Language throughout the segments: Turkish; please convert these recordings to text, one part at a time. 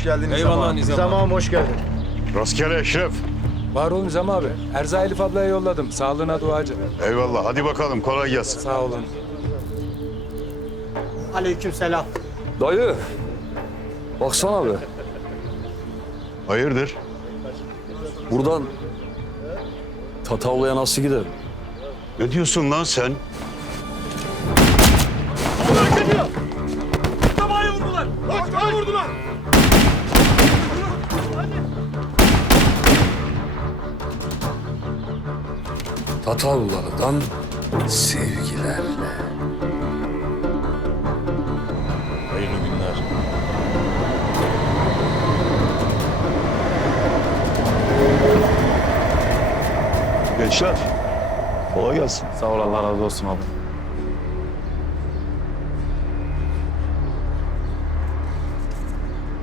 Hoş geldiniz Eyvallah Nizam. Nizam abi. ağam hoş geldin. Rastgele Eşref. Var olun Nizam abi. Erza Elif ablaya yolladım. Sağlığına duacı. Eyvallah. Hadi bakalım kolay gelsin. Sağ olun. Aleykümselam. Dayı. Baksana be. Hayırdır? Buradan Tatavla'ya nasıl gider? Ne diyorsun lan sen? Tatavlalı'dan sevgilerle. Hayırlı günler. Gençler. Kolay gelsin. Sağ ol Allah razı olsun abi.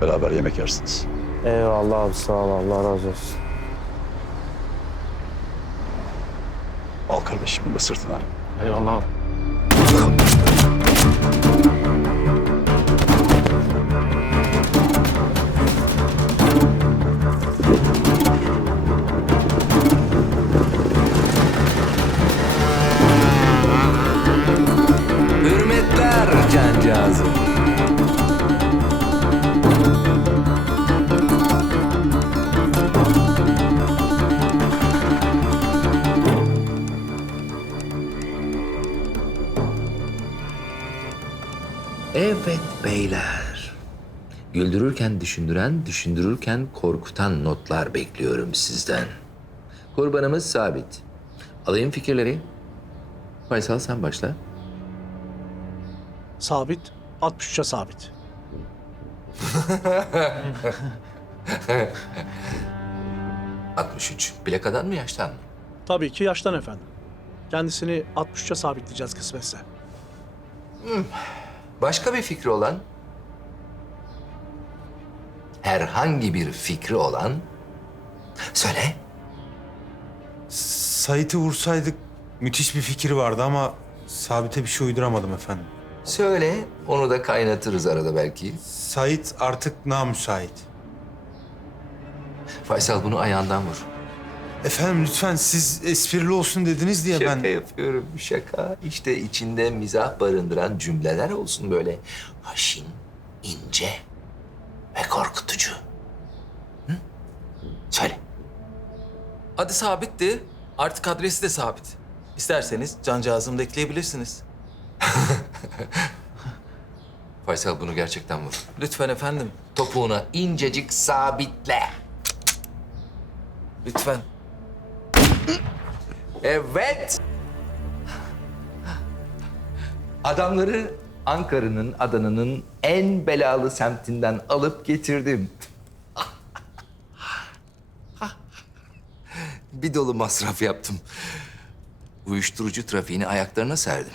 Beraber yemek yersiniz. Eyvallah abi sağ ol Allah razı olsun. Al kardeşim bunu da sırtına. Eyvallah abi. Hürmetler cancağızım. Evet beyler. Güldürürken düşündüren, düşündürürken korkutan notlar bekliyorum sizden. Kurbanımız sabit. Alayım fikirleri. Faysal sen başla. Sabit, 63'e sabit. Cık, 63. Plakadan mı yaştan mı? Tabii ki yaştan efendim. Kendisini 63'e sabitleyeceğiz kısmetse. Başka bir fikri olan? Herhangi bir fikri olan? Söyle. Sait'i vursaydık müthiş bir fikir vardı ama Sabit'e bir şey uyduramadım efendim. Söyle. Onu da kaynatırız arada belki. Sait artık namüsait. Faysal bunu ayağından vur. Efendim lütfen siz esprili olsun dediniz diye Şaka ben... yapıyorum şaka. İşte içinde mizah barındıran cümleler olsun böyle. Haşin, ince ve korkutucu. Hı? Söyle. Adı sabitti. Artık adresi de sabit. İsterseniz cancağızımı da ekleyebilirsiniz. Faysal bunu gerçekten vur. Lütfen efendim. Topuğuna incecik sabitle. Lütfen. Evet. Adamları Ankara'nın, Adana'nın en belalı semtinden alıp getirdim. Bir dolu masraf yaptım. Uyuşturucu trafiğini ayaklarına serdim.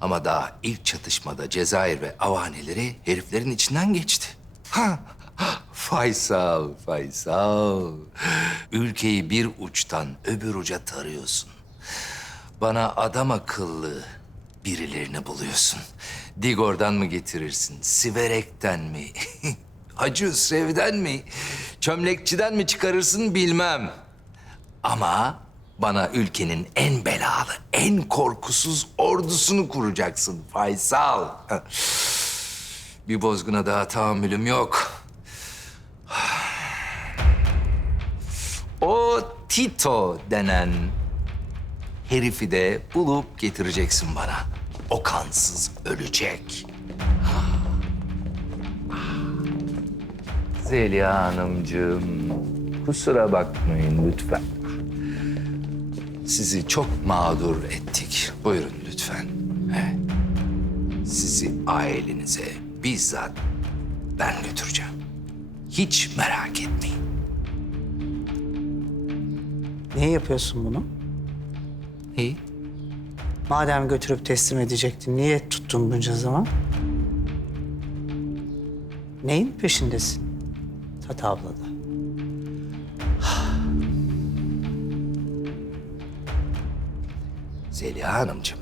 Ama daha ilk çatışmada Cezayir ve avanileri heriflerin içinden geçti. Ha, Faysal, Faysal. Ülkeyi bir uçtan öbür uca tarıyorsun. Bana adam akıllı birilerini buluyorsun. Digor'dan mı getirirsin? Siverek'ten mi? Hacı Hüsrev'den mi? Çömlekçiden mi çıkarırsın bilmem. Ama bana ülkenin en belalı, en korkusuz ordusunu kuracaksın Faysal. Bir bozguna daha tahammülüm yok. Tito denen herifi de bulup getireceksin bana. O kansız ölecek. Zeliha Hanımcığım, kusura bakmayın lütfen. Sizi çok mağdur ettik. Buyurun lütfen. Sizi ailenize bizzat ben götüreceğim. Hiç merak etmeyin. Niye yapıyorsun bunu? İyi. Madem götürüp teslim edecektin, niye tuttun bunca zaman? Neyin peşindesin? Tata ablada. Zeliha Hanımcığım.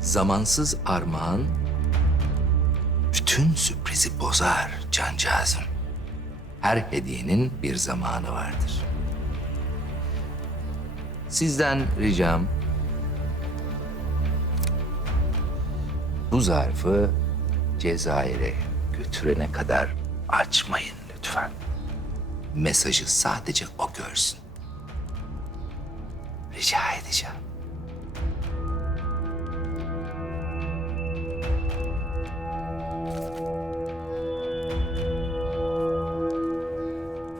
Zamansız armağan bütün sürprizi bozar cancağızım. Her hediyenin bir zamanı vardır. Sizden ricam bu zarfı Cezayir'e götürene kadar açmayın lütfen. Mesajı sadece o görsün. Rica edeceğim.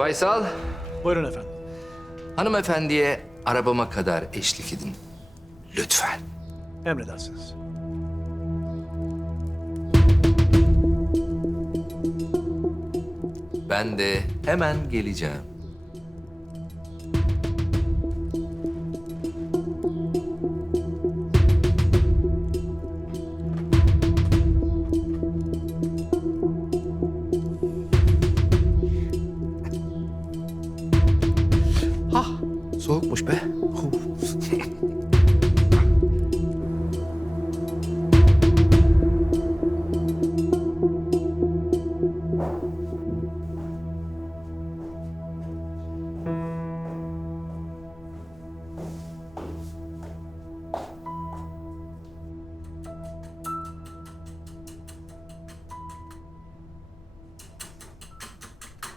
Faysal, Buyurun efendim. hanımefendiye arabama kadar eşlik edin. Lütfen. Emredersiniz. Ben de hemen geleceğim. Soğukmuş be.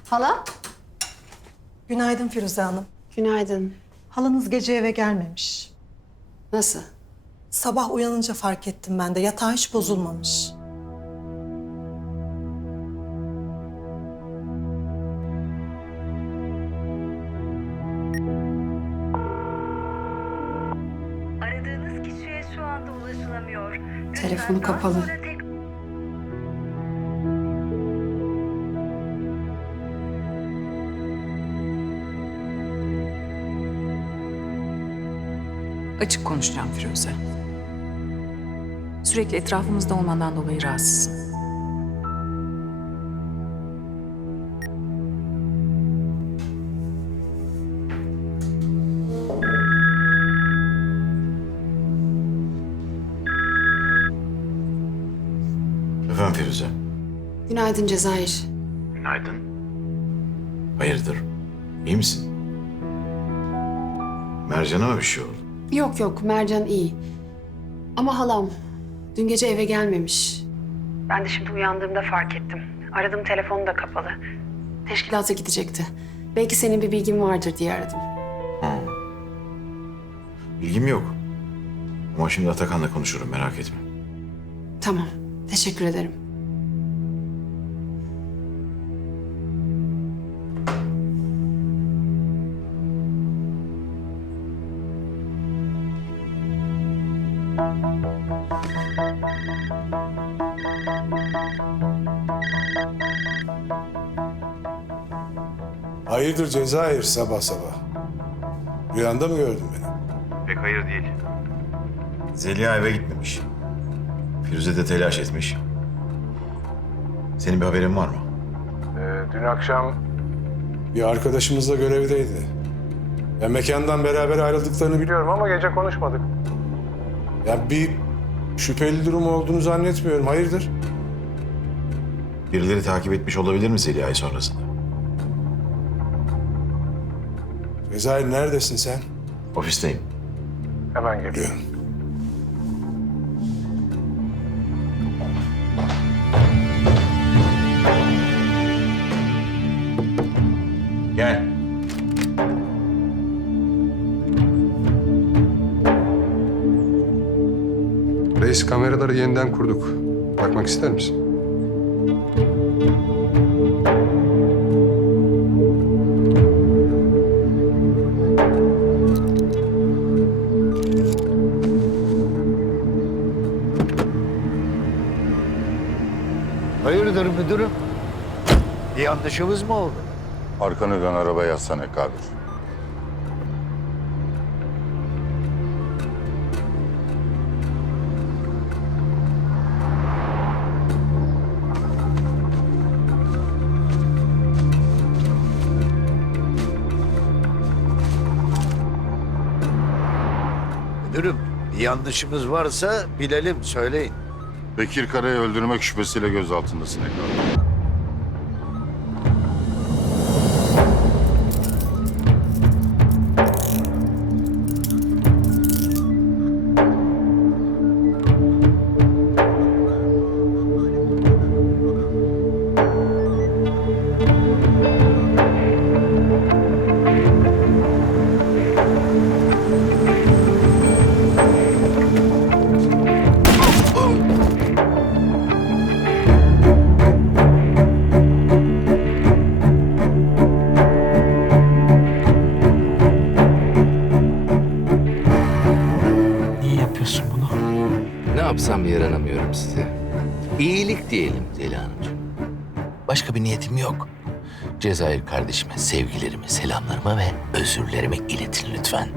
Hala? Günaydın Firuze Hanım. Günaydın. Halanız gece eve gelmemiş. Nasıl? Sabah uyanınca fark ettim ben de. Yatağı hiç bozulmamış. Aradığınız kişiye şu anda ulaşılamıyor. Telefonu kapalı. Açık konuşacağım Firuze. Sürekli etrafımızda olmandan dolayı rahatsızım. Efendim Firuze. Günaydın Cezayir. Günaydın. Hayırdır? İyi misin? Mercan'a mı bir şey oldu? Yok yok Mercan iyi. Ama halam dün gece eve gelmemiş. Ben de şimdi uyandığımda fark ettim. Aradım telefonu da kapalı. Teşkilata gidecekti. Belki senin bir bilgin vardır diye aradım. Bilgim yok. Ama şimdi Atakan'la konuşurum merak etme. Tamam. Teşekkür ederim. Hayırdır Cezayir sabah sabah? Rüyanda mı gördün beni? Pek hayır değil. Zeliha eve gitmemiş. Firuze de telaş etmiş. Senin bir haberin var mı? Ee, dün akşam... Bir arkadaşımızla görevdeydi. Ya mekandan beraber ayrıldıklarını biliyorum ama gece konuşmadık. Ya bir şüpheli durum olduğunu zannetmiyorum. Hayırdır? Birileri takip etmiş olabilir mi Zeliha'yı sonrasında? Cezayir neredesin sen? Ofisteyim. Hemen geliyorum. Gel. Reis kameraları yeniden kurduk. Bakmak ister misin? Yanlışımız mı oldu? Arkanı dön arabaya yatsana Kabir. Müdürüm, Bir yanlışımız varsa bilelim, söyleyin. Bekir Kara'yı öldürmek şüphesiyle gözaltında Sinek bunu? Ne yapsam yaranamıyorum size. İyilik diyelim Zeliha Hanımcığım. Başka bir niyetim yok. Cezayir kardeşime sevgilerimi, selamlarımı ve özürlerimi iletin lütfen.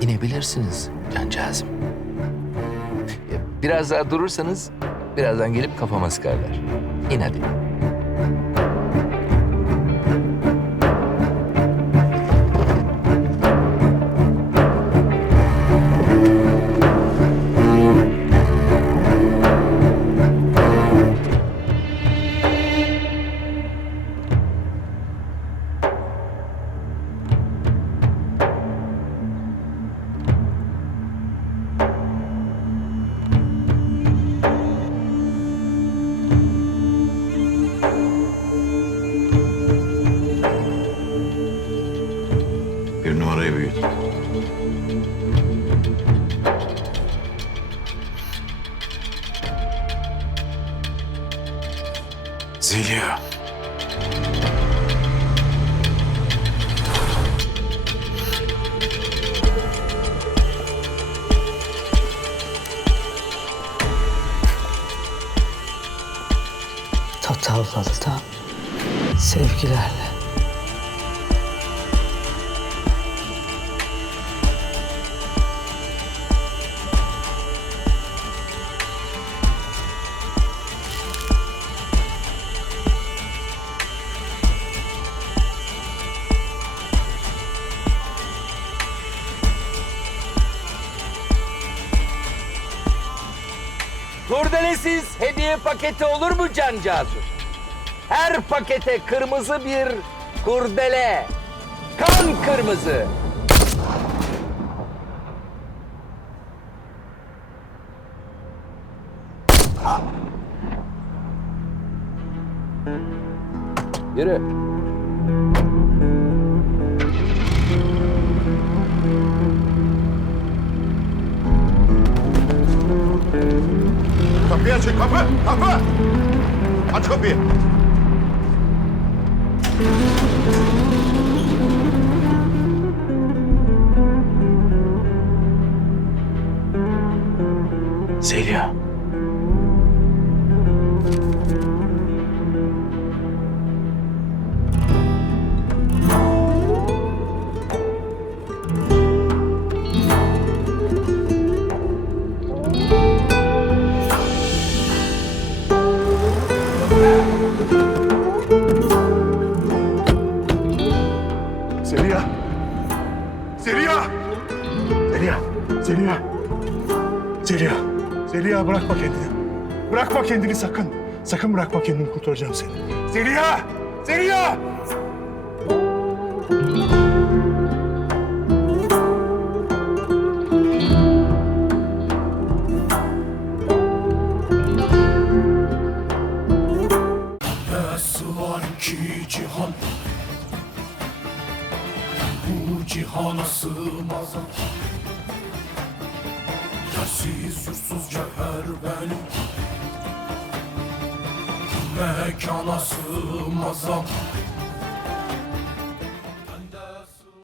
İnebilirsiniz cancağızım. Ya, Biraz daha durursanız birazdan gelip kafama sıkarlar. İn hadi. Bir numarayı büyüt. Zeliha. Total Balı'dan sevgilerle. Hediye paketi olur mu cancağızım? Her pakete kırmızı bir kurdele. Kan kırmızı. Yürü. Kapıyı açın, kapı, kapı! Aç kapıyı. Zeliha. Zeliha bırakma kendini. Bırakma kendini sakın. Sakın bırakma kendini kurtaracağım seni. Zeliha! Zeliha!